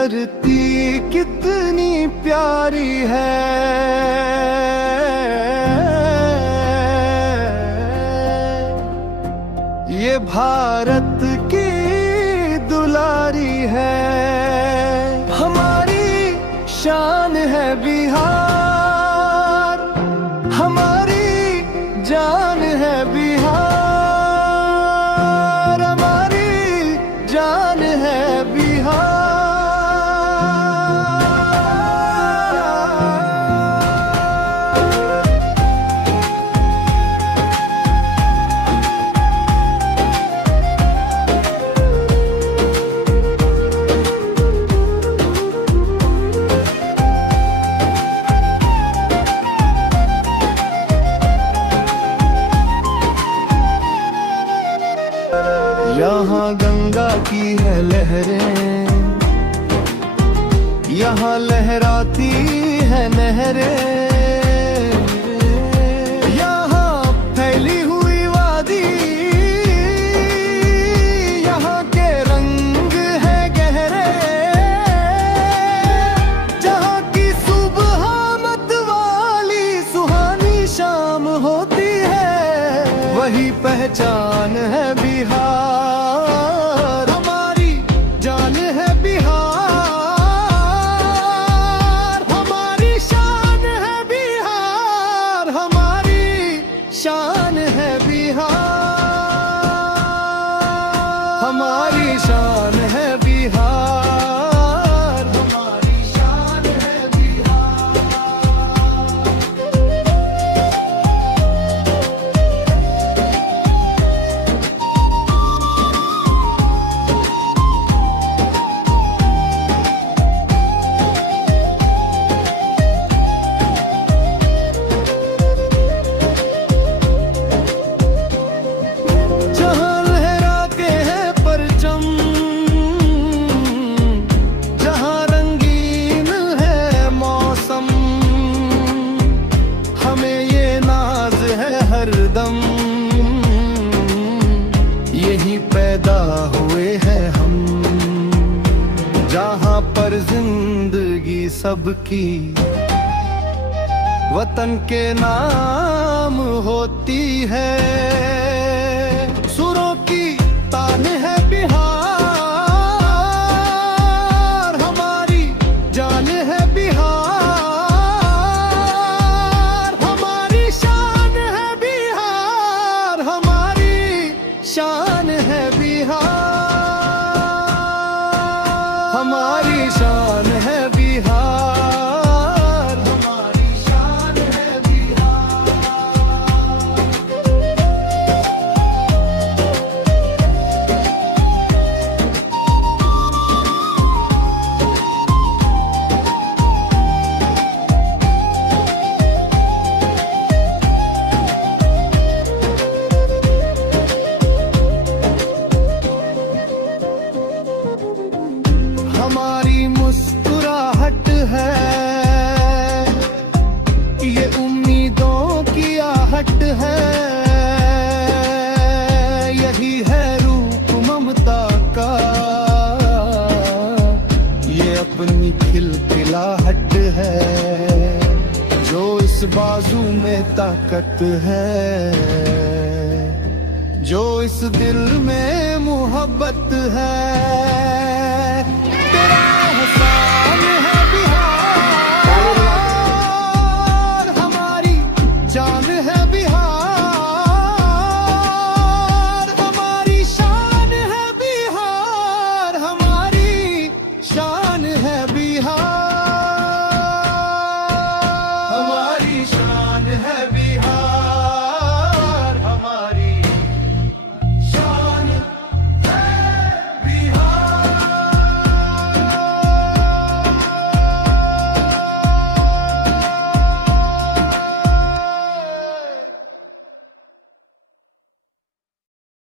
धरती कितनी प्यारी है, ये भारत की दुलारी है। हमारी शान है बिहार, हमारी जान है बिहार, हमारी जान है बिहार। यहाँ गंगा की है लहरें, यहाँ लहराती है नहरें, यहाँ फैली हुई वादी, यहाँ के रंग है गहरे। जहाँ की सुबह मत वाली सुहानी शाम होती है, वही पहचान है बिहार। शान है बिहार, हमारी शान है बिहार, हमारी शान है बिहार। हरदम यही पैदा हुए हैं हम, जहाँ पर जिंदगी सबकी वतन के नाम होती है। सुरों की तान है बिहार, हमारी जान है बिहार, हमारी शान है बिहार, हमारी शान है बिहार, हमारी शान है बिहार, हमारी शान है बिहार। हमारी मुस्कुराहट है, ये उम्मीदों की आहट है, यही है रूप ममता का, ये अपनी खिलखिलाहट है, जो इस बाजू में ताकत है, जो इस दिल में मोहब्बत है।